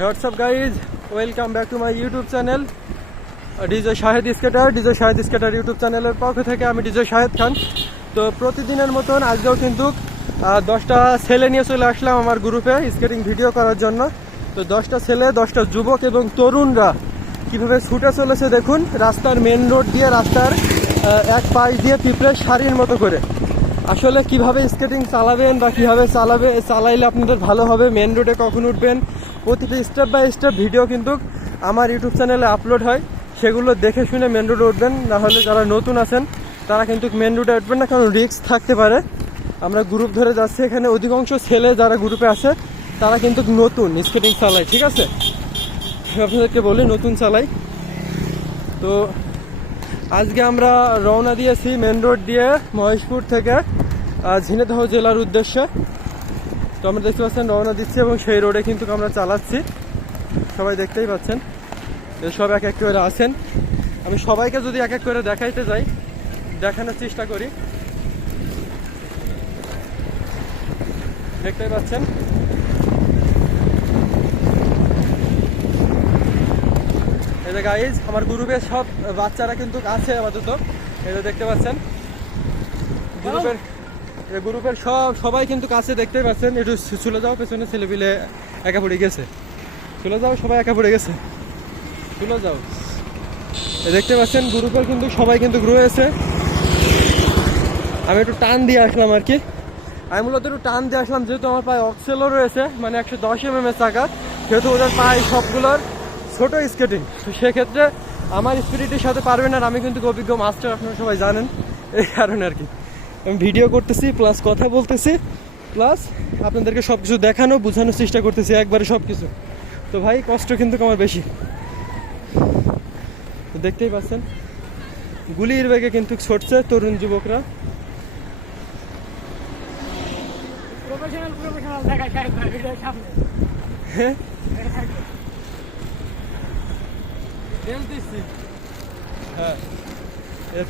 What's up guys, welcome back to my YouTube channel DJ Shahid Skater YouTube চ্যানেলের পক্ষ থেকে আমি DJ Shahed খান। তো প্রতিদিনের মতন আজকেও কিন্তু 10টা ছেলে নিয়ে চলে আসলাম আমার গ্রুপে স্কেটিং ভিডিও করার জন্য। তো 10টা ছেলে 10টা যুবক এবং তরুণরা কিভাবে ছুটে চলেছে দেখুন, রাস্তার মেন রোড দিয়ে, রাস্তার এক পাশ দিয়ে পিঁপড়ের সারির মতো করে। আসলে কিভাবে স্কেটিং চালাবেন বা কিভাবে চালাইলে আপনাদের ভালো হবে, মেন রোডে কখন উঠবেন, প্রতিটি স্টেপ বাই স্টেপ ভিডিও কিন্তু আমার ইউটিউব চ্যানেলে আপলোড হয়। সেগুলো দেখে শুনে মেন রোডে উঠবেন, নাহলে যারা নতুন আছেন তারা কিন্তু মেন রোডে উঠবেন না, কারণ রিস্ক থাকতে পারে। আমরা গ্রুপ ধরে যাচ্ছি, এখানে অধিকাংশ ছেলে যারা গ্রুপে আছে তারা কিন্তু নতুন স্কেটিং চালায়, ঠিক আছে? আপনাদেরকে বলি নতুন চালাই। তো আজকে আমরা রওনা দিয়েছি মেন রোড দিয়ে মহেশপুর থেকে ঝিনাইদহ জেলার উদ্দেশ্যে। তো আমরা দেখতে পাচ্ছেন রওনা দিচ্ছি এবং সেই রোডে কিন্তু আমরা চালাচ্ছি, সবাই দেখতেই পাচ্ছেন। সব এক এক করে আছেন, আমি সবাইকে যদি এক এক করে দেখাইতে যাই, দেখানোর চেষ্টা করি। দেখতেই পাচ্ছেন এই যে গাইজ, আমার গ্রুপের সব বাচ্চারা কিন্তু আছে আপাতত, এই যে দেখতে পাচ্ছেন গ্রুপের সবাই কিন্তু কাছে, দেখতেই পাচ্ছেন। একটু চলে যাও, পেছনে ছেলেপিলে একা পড়ে গেছে, চলে যাও, সবাই একা পড়ে গেছে, চলে যাও। দেখতে পাচ্ছেন গ্রুপের কিন্তু সবাই কিন্তু রয়েছে। আমি একটু টান দিয়ে আসলাম আর কি, আমি মূলত একটু টান দিয়ে আসলাম, যেহেতু আমার পায়ে অক্সেলও রয়েছে, মানে 110 mm চাকা, যেহেতু ওদের পায়ে সবগুলোর ছোট স্কেটিং, তো সেক্ষেত্রে আমার স্পিরিটের সাথে পারবেন। আর আমি কিন্তু অভিজ্ঞ মাস্টার, আপনারা সবাই জানেন, এই কারণে আর কি আমি ভিডিও করতেছি, প্লাস কথা বলতেছি, প্লাস আপনাদেরকে সব কিছু দেখানো বোঝানোর চেষ্টা করতেছি একবারে সব কিছু। তো ভাই কষ্ট কিন্তু আমার বেশি, দেখতেই পাচ্ছেন গুলির বেগে কিন্তু ছুটছে তরুণ যুবকরা। হ্যাঁ,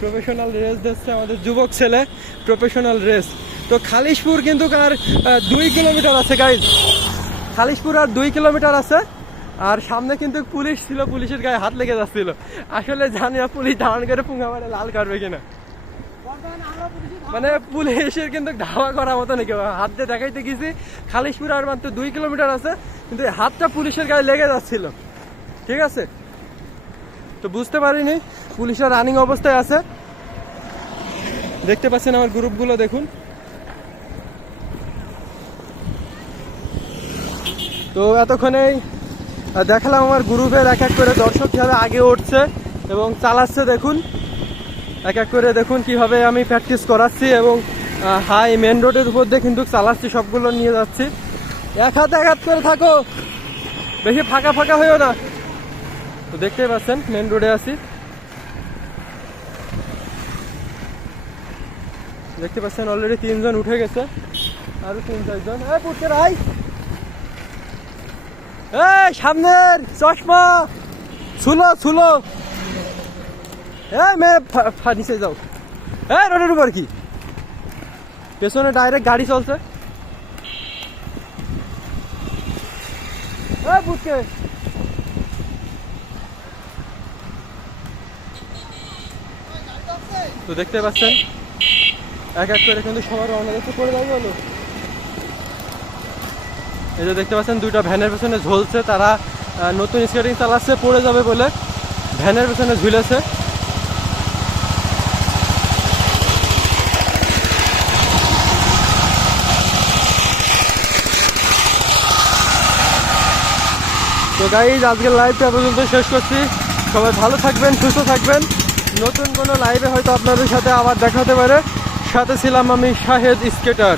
প্রফেশনাল রেস দিচ্ছে আমাদের যুবক ছেলে, প্রফেশনাল রেস। তো খালিশপুর কিন্তু আর 2 কিলোমিটার আছে গাইজ, খালিশপুর আর 2 কিলোমিটার আছে। আর সামনে কিন্তু পুলিশ ছিল, পুলিশের গায়ে হাত লেগে যাচ্ছিল। আসলে জানি না পুলিশ ধারণ করে পুঙ্গা মারে লাল করবে কিনা, মানে পুলিশের কিন্তু ধাওয়া করার মতো নাকি, হাত দিয়ে দেখাইতে গেছি। খালিশপুর আর মাত্র 2 কিলোমিটার আছে, কিন্তু হাতটা পুলিশের গায়ে লেগে যাচ্ছিল, ঠিক আছে? তো বুঝতে পারিনি পুলিশের রানিং অবস্থায় আছে। দেখতে পাচ্ছেন আমার গ্রুপগুলো দেখুন। তো এতক্ষণেই দেখালাম আমার গ্রুপের এক এক করে দর্শক কিভাবে আগে উঠছে এবং চালাচ্ছে। দেখুন এক এক করে দেখুন কিভাবে আমি প্র্যাকটিস করাচ্ছি এবং হাই মেন রোডের উপর দিয়ে কিন্তু চালাচ্ছি, সবগুলো নিয়ে যাচ্ছি। এক হাত করে থাকো, বেশি ফাঁকা হয়েও না। তো দেখতেই পাচ্ছেন মেন রোডে আছি, দেখতে পাচ্ছেন অলরেডি 3 জন উঠে গেছে, আরো 3-4 জন। পুটকে রাই, সামনের চশমা ছুলো, নিচে যাও। রোডের উপর কি, পেছনে ডাইরেক্ট গাড়ি চলছে। পুটকে তো দেখতে পাচ্ছেন এক এক করে কিন্তু সবার রওনা দিতে পড়ে যাবে হলো। এই যে দেখতে পাচ্ছেন 2টা ভ্যানের পেছনে ঝুলছে, তারা নতুন স্কেটিং চালাচ্ছে, পড়ে যাবে বলে ভ্যানের পেছনে ঝুলেছে। তো গাইজ আজকের লাইভটা পর্যন্ত শেষ করছি। সবাই ভালো থাকবেন, সুস্থ থাকবেন। নতুন কোনো লাইভে হয়তো আপনাদের সাথে আবার দেখা হতে পারে। সাথে ছিলাম আমি শাহেদ স্কেটার।